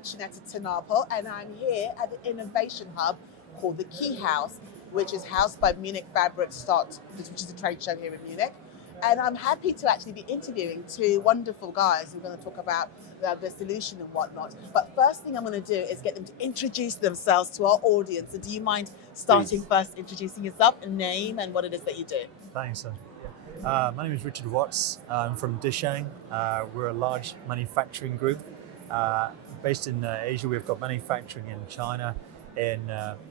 Muchaneta to Napel, and I'm here at the innovation hub called the Key House, which is housed by Munich Fabric Stadt, which is a trade show here in Munich. And I'm happy to actually be interviewing two wonderful guys who are going to talk about the solution and whatnot. But first thing I'm going to do is get them to introduce themselves to our audience. So do you mind starting first, introducing yourself, a name and what it is that you do? Thanks. My name is Richard Watts. I'm from Dishang. We're a large manufacturing group based in Asia. We've got manufacturing in China, in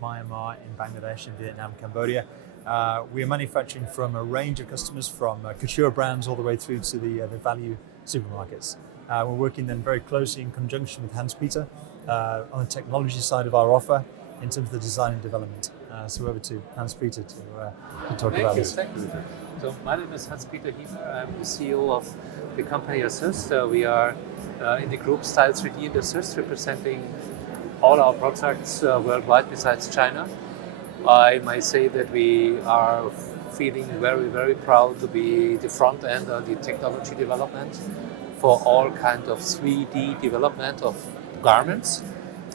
Myanmar, in Bangladesh, in Vietnam, Cambodia. We are manufacturing from a range of customers, from couture brands all the way through to the value supermarkets. We're working then very closely in conjunction with Hans-Peter on the technology side of our offer in terms of the design and development. So over to Hans-Peter to talk about this. Thank you. So my name is Peter Hiemer. I'm the CEO of the company Assist. We are in the group Style 3D and Assist, representing all our products worldwide besides China. I might say that we are feeling very, very proud to be the front end of the technology development for all kinds of 3D development of garments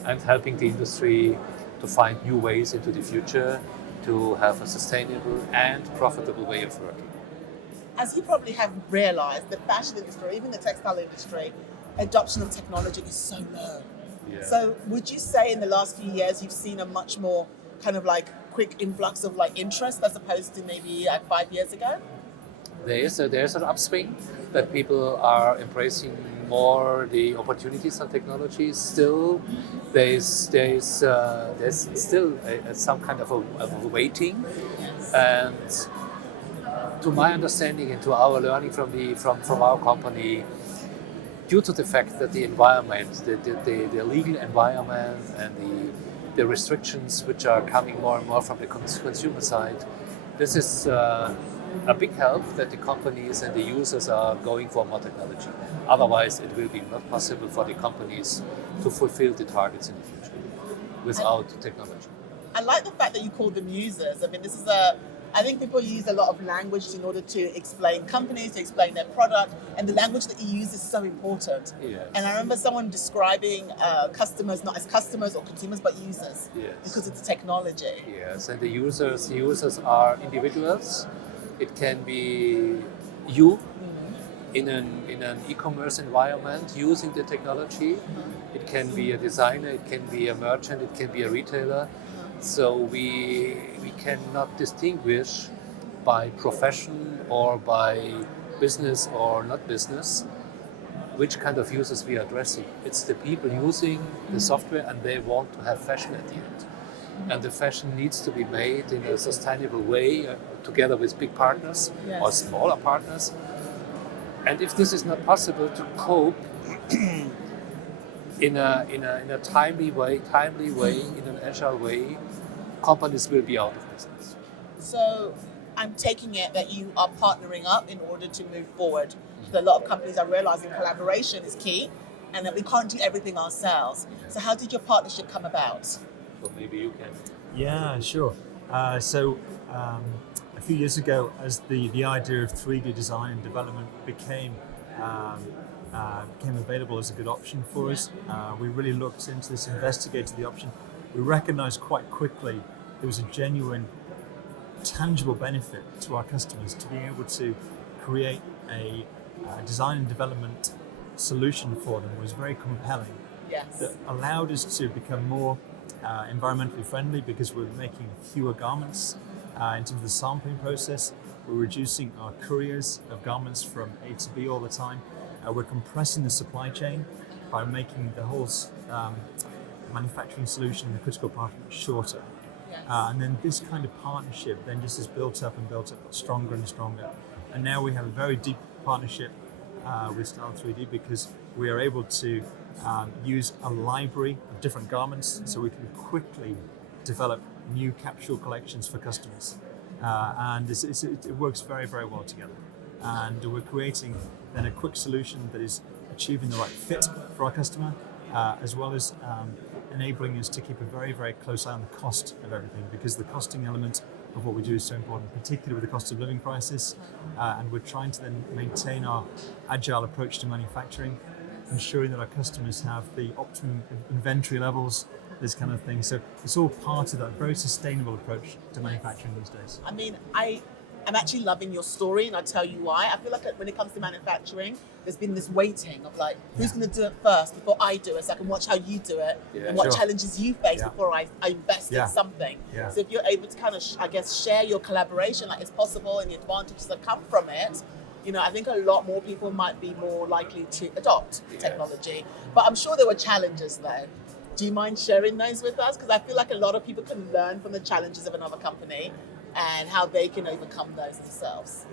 and helping the industry to find new ways into the future to have a sustainable and profitable way of working. As you probably have realized, the fashion industry, even the textile industry, adoption of technology is so low. Yeah. So would you say in the last few years you've seen a much more kind of like quick influx of like interest as opposed to maybe 5 years ago? There's an upswing that people are embracing more the opportunities on technology. Still, there's still some kind of a waiting, and to my understanding and to our learning from our company, due to the fact that the environment, the legal environment and the restrictions which are coming more and more from the consumer side, this is a big help that the companies and the users are going for more technology. Otherwise, it will be not possible for the companies to fulfill the targets in the future without technology. I like the fact that you call them users. I mean, I think people use a lot of language in order to explain companies, to explain their product, and the language that you use is so important. Yes. And I remember someone describing customers not as customers or consumers, but users, Yes. because it's technology. Yes, and the users are individuals. It can be you in an e-commerce environment using the technology. It can be a designer, it can be a merchant, it can be a retailer. So we cannot distinguish by profession or by business or not business which kind of users we are addressing. It's the people using the software and they want to have fashion at the end. And the fashion needs to be made in a sustainable way together with big partners or smaller partners. And if this is not possible to cope in a timely way, in an agile way, companies will be out of business. So I'm taking it that you are partnering up in order to move forward. So a lot of companies are realizing collaboration is key and that we can't do everything ourselves. So how did your partnership come about? So maybe you can. Yeah, sure. So a few years ago, as the idea of 3D design and development became available as a good option for us, we really looked into this, investigated the option. We recognized quite quickly there was a genuine, tangible benefit to our customers to being able to create a design and development solution for them was very compelling. Yes. That allowed us to become more environmentally friendly because we're making fewer garments in terms of the sampling process. We're reducing our couriers of garments from A to B all the time. We're compressing the supply chain by making the whole manufacturing solution, the critical part, shorter. Yes. And then this kind of partnership then just is built up, stronger and stronger. And now we have a very deep partnership with Style 3D because we are able to use a library of different garments so we can quickly develop new capsule collections for customers. And it works very, very well together. And we're creating then a quick solution that is achieving the right fit for our customer, as well as enabling us to keep a very, very close eye on the cost of everything, because the costing element of what we do is so important, particularly with the cost of living crisis. And we're trying to then maintain our agile approach to manufacturing ensuring that our customers have the optimum inventory levels, this kind of thing. So it's all part of that very sustainable approach to manufacturing these days. I mean, I'm actually loving your story, and I'll tell you why. I feel like when it comes to manufacturing, there's been this waiting of like, who's going to do it first before I do it, so I can watch how you do it, and what challenges you face before I invest in something. Yeah. So if you're able to kind of, I guess, share your collaboration, like it's possible, and the advantages that come from it, you know, I think a lot more people might be more likely to adopt technology. But I'm sure there were challenges though. Do you mind sharing those with us? Because I feel like a lot of people can learn from the challenges of another company and how they can overcome those themselves.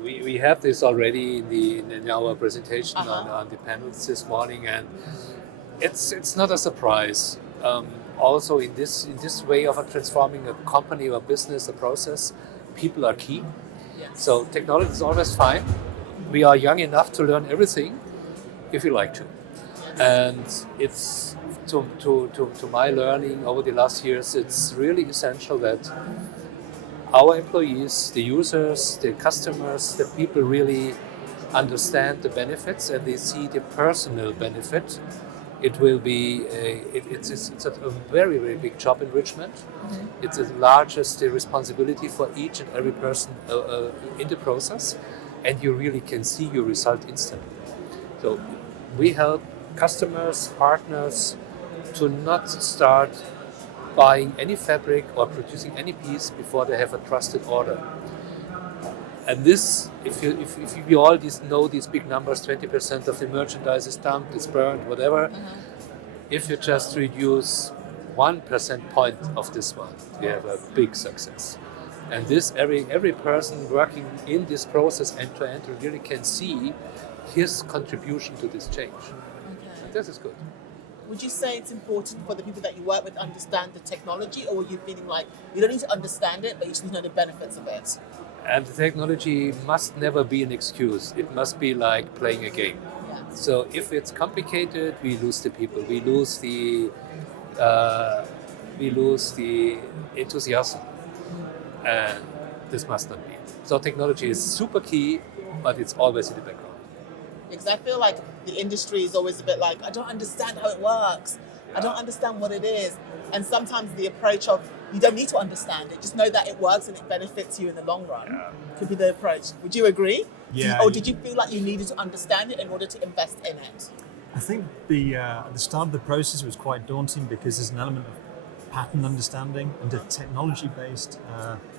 We have this already in our presentation on the panels this morning, and it's not a surprise. Also, in this way of transforming a company or business, a process, people are key. Yes. So technology is always fine. We are young enough to learn everything if you like to, and it's to my learning over the last years. It's really essential that our employees, the users, the customers, the people really understand the benefits and they see the personal benefit. It will be it's a very, very big job enrichment. Mm-hmm. It's the largest responsibility for each and every person in the process, and you really can see your result instantly. So we help customers, partners to not start buying any fabric or producing any piece before they have a trusted order. And this, if you all know these big numbers, 20% of the merchandise is dumped, is burned, whatever. If you just reduce 1% point of this one, you have a big success. And this, every person working in this process end to end really can see his contribution to this change. Okay. And this is good. Would you say it's important for the people that you work with to understand the technology, or are you feeling like you don't need to understand it, but you just need to know the benefits of it? And the technology must never be an excuse. It must be like playing a game. Yeah. So if it's complicated, we lose the people. We lose the enthusiasm. And this must not be. So technology is super key, but it's always in the background. Because I feel like the industry is always a bit like, I don't understand how it works. I don't understand what it is. And sometimes the approach of, you don't need to understand it, just know that it works and it benefits you in the long run, could be the approach. Would you agree? Yeah. Or did you feel like you needed to understand it in order to invest in it? I think at the start of the process was quite daunting because there's an element of pattern understanding and a technology-based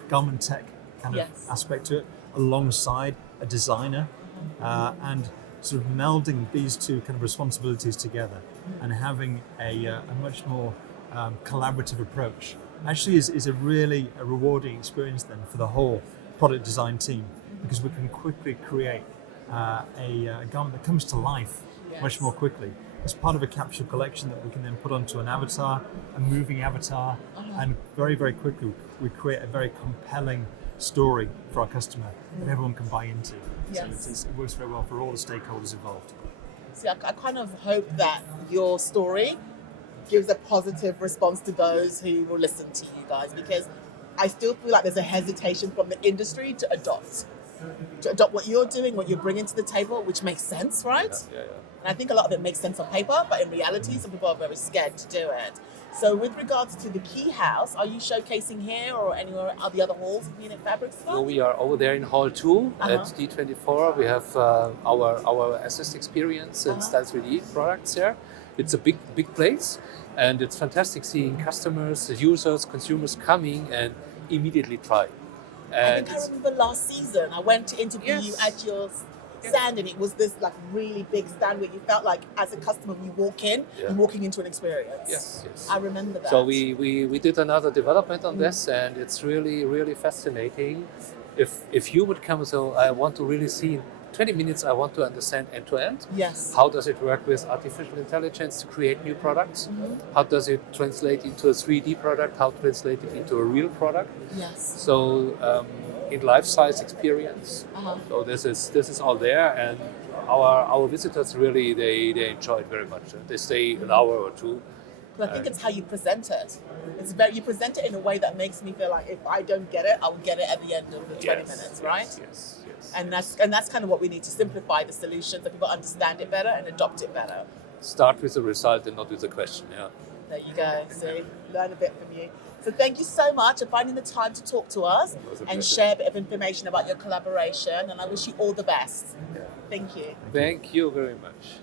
garment tech kind of aspect to it, alongside a designer, and sort of melding these two kind of responsibilities together and having a much more collaborative approach actually is a really rewarding experience then for the whole product design team, because we can quickly create a garment that comes to life much more quickly. It's part of a capsule collection that we can then put onto an avatar, a moving avatar, and very, very quickly we create a very compelling story for our customer that everyone can buy into. Yes. So it works very well for all the stakeholders involved. See, I kind of hope that your story gives a positive response to those who will listen to you guys, because I still feel like there's a hesitation from the industry to adopt what you're doing, what you're bringing to the table, which makes sense, right? Yeah. And I think a lot of it makes sense on paper, but in reality, some people are very scared to do it. So with regards to the Key House, are you showcasing here or anywhere at the other halls of Munich Fabric Store? No, we are over there in Hall 2 at D24. We have our Assist Experience and Style 3D products there. It's a big place, and it's fantastic seeing customers, users, consumers coming and immediately try. And I remember last season, I went to interview you at your stand, and it was this like really big stand where you felt like as a customer, when you walk in, you're walking into an experience. Yes. I remember that. So we did another development on this, and it's really, really fascinating. If you would come, so I want to really see 20 minutes, I want to understand end to end. Yes. How does it work with artificial intelligence to create new products? How does it translate into a 3D product? How to translate it into a real product? Yes. So in life-size experience. So this is all there, and our visitors really they enjoy it very much. They stay an hour or two, Because I think it's how you present it. You present it in a way that makes me feel like if I don't get it, I'll get it at the end of the 20 minutes, right? Yes. And that's kind of what we need to simplify the solutions so people understand it better and adopt it better. Start with the result and not with the question. Yeah. There you go. See, learn a bit from you. So thank you so much for finding the time to talk to us and share a bit of information about your collaboration. And I wish you all the best. Yeah. Thank you. Thank you very much.